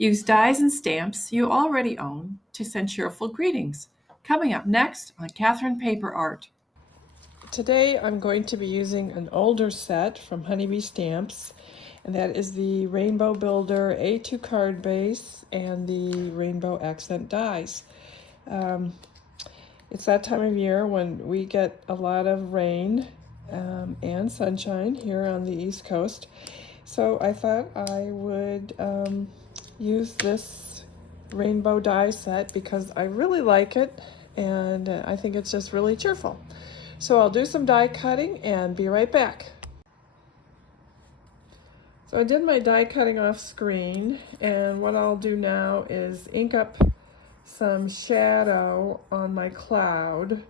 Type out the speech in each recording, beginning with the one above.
Use dies and stamps you already own to send cheerful greetings. Coming up next on Catherine Paper Art. Today I'm going to be using an older set from Honeybee Stamps, and that is the Rainbow Builder A2 card base and the Rainbow Accent dies. It's that time of year when we get a lot of rain and sunshine here on the East Coast. So I thought I would use this rainbow die set because I really like it, and I think it's just really cheerful. So I'll do some die cutting and be right back. So I did my die cutting off screen, and what I'll do now is ink up some shadow on my cloud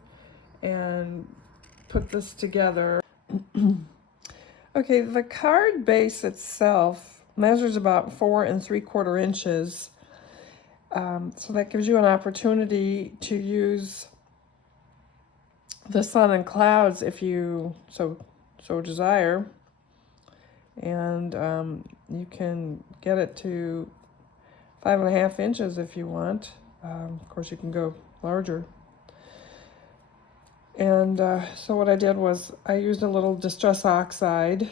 and put this together. Okay, the card base itself measures about 4 3/4 inches. So that gives you an opportunity to use the sun and clouds if you so desire. And you can get it to 5.5 inches if you want. Of course, you can go larger. And so what I did was I used a little Distress Oxide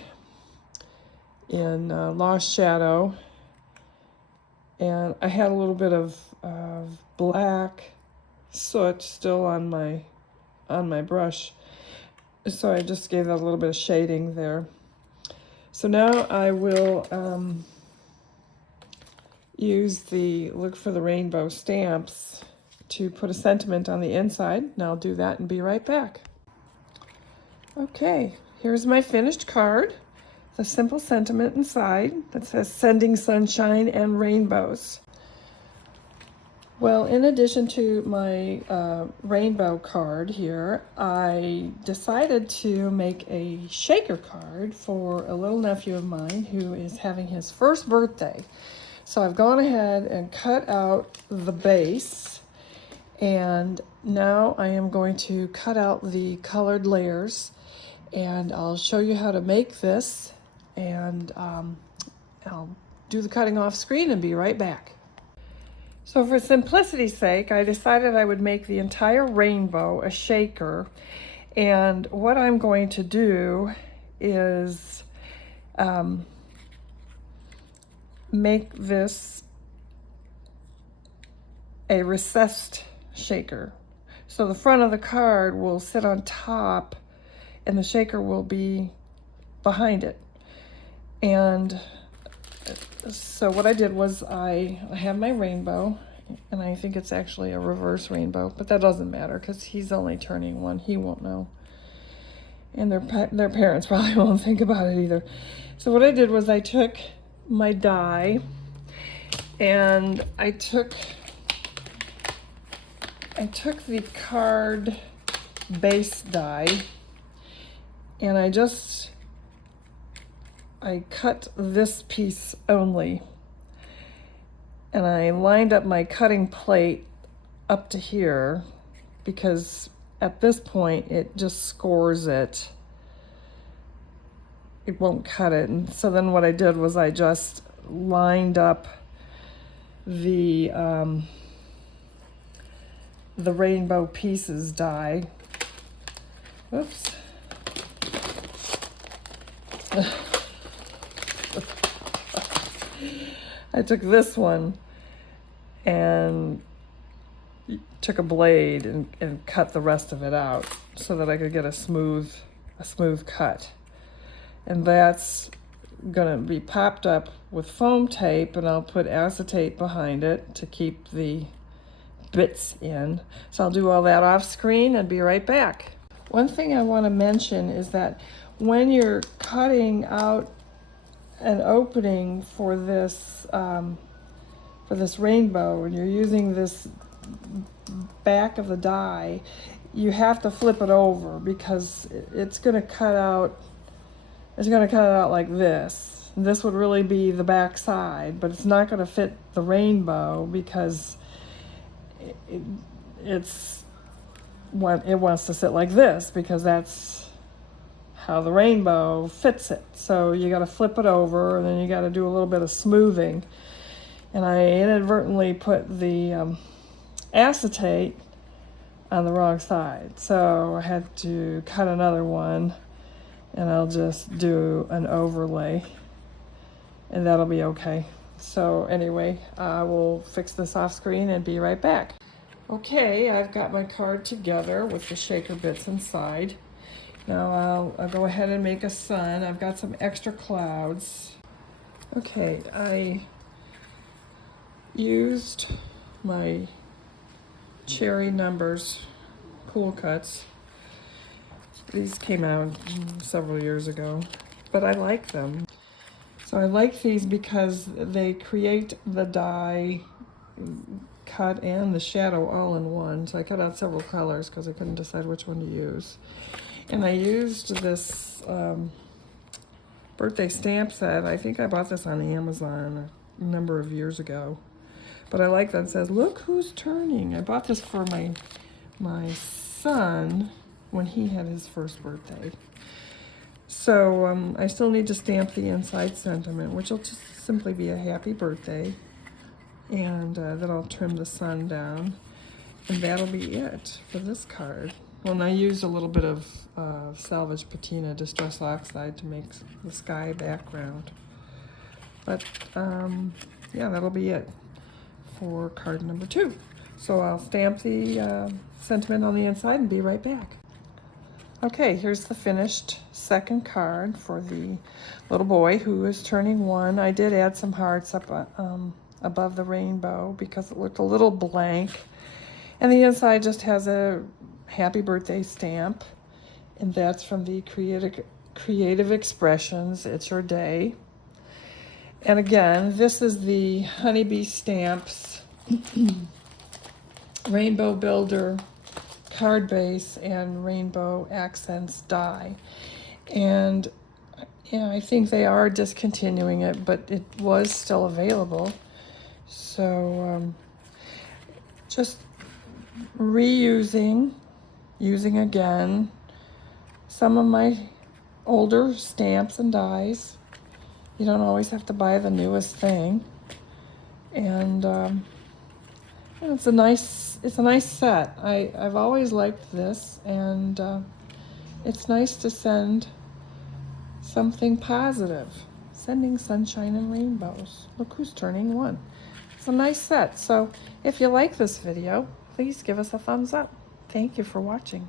in Lost Shadow, and I had a little bit of black soot still on my brush, so I just gave that a little bit of shading there. So now I will use the Look for the Rainbow stamps to put a sentiment on the inside, and I'll do that and be right back. Okay, here's my finished card. The simple sentiment inside that says sending sunshine and rainbows. Well, in addition to my rainbow card here, I decided to make a shaker card for a little nephew of mine who is having his first birthday. So I've gone ahead and cut out the base, and now I am going to cut out the colored layers, and I'll show you how to make this, and I'll do the cutting off screen and be right back. So for simplicity's sake, I decided I would make the entire rainbow a shaker, and what I'm going to do is make this a recessed shaker. So the front of the card will sit on top and the shaker will be behind it. And so what I did was I have my rainbow, and I think it's actually a reverse rainbow, but that doesn't matter because he's only turning 1. He won't know. And their parents probably won't think about it either. So what I did was I took my die and I took the card base die, and I cut this piece only, and I lined up my cutting plate up to here because at this point it just scores it. It won't cut it. And so then what I did was I just lined up the rainbow pieces die. Oops. I took this one and took a blade and cut the rest of it out so that I could get a smooth cut. And that's gonna be popped up with foam tape, and I'll put acetate behind it to keep the bits in. So I'll do all that off screen and be right back. One thing I want to mention is that when you're cutting out an opening for this rainbow and you're using this back of the die, you have to flip it over because it's going to cut out like this. This would really be the back side, but it's not going to fit the rainbow because it wants to sit like this because that's how the rainbow fits it. So you got to flip it over, and then you got to do a little bit of smoothing. and I inadvertently put the acetate on the wrong side. So I had to cut another one, and I'll just do an overlay, and that'll be okay. So anyway, I will fix this off screen and be right back. Okay, I've got my card together with the shaker bits inside. Now I'll go ahead and make a sun. I've got some extra clouds. Okay, I used my cherry numbers pool cuts. These came out several years ago, but I like them. So I like these because they create the die cut and the shadow all in one. So I cut out several colors because I couldn't decide which one to use. And I used this birthday stamp set. I think I bought this on Amazon a number of years ago. But I like that it says, "Look who's turning." I bought this for my son when he had his first birthday. So I still need to stamp the inside sentiment, which will just simply be a happy birthday. And then I'll trim the sun down. And that'll be it for this card. Well, and I used a little bit of salvage patina distress oxide to make the sky background. But yeah, that'll be it for card number 2. So I'll stamp the sentiment on the inside and be right back. Okay, here's the finished second card for the little boy who is turning 1. I did add some hearts up above the rainbow because it looked a little blank. And the inside just has a happy birthday stamp. And that's from the Creative Expressions, It's Your Day. And again, this is the Honeybee Stamps Rainbow Builder card base and Rainbow Accents die. And yeah, I think they are discontinuing it, but it was still available. So just using again some of my older stamps and dies. You don't always have to buy the newest thing. And it's a nice set. I've always liked this, and it's nice to send something positive. Sending sunshine and rainbows. Look who's turning 1. It's a nice set. So if you like this video, please give us a thumbs up. Thank you for watching.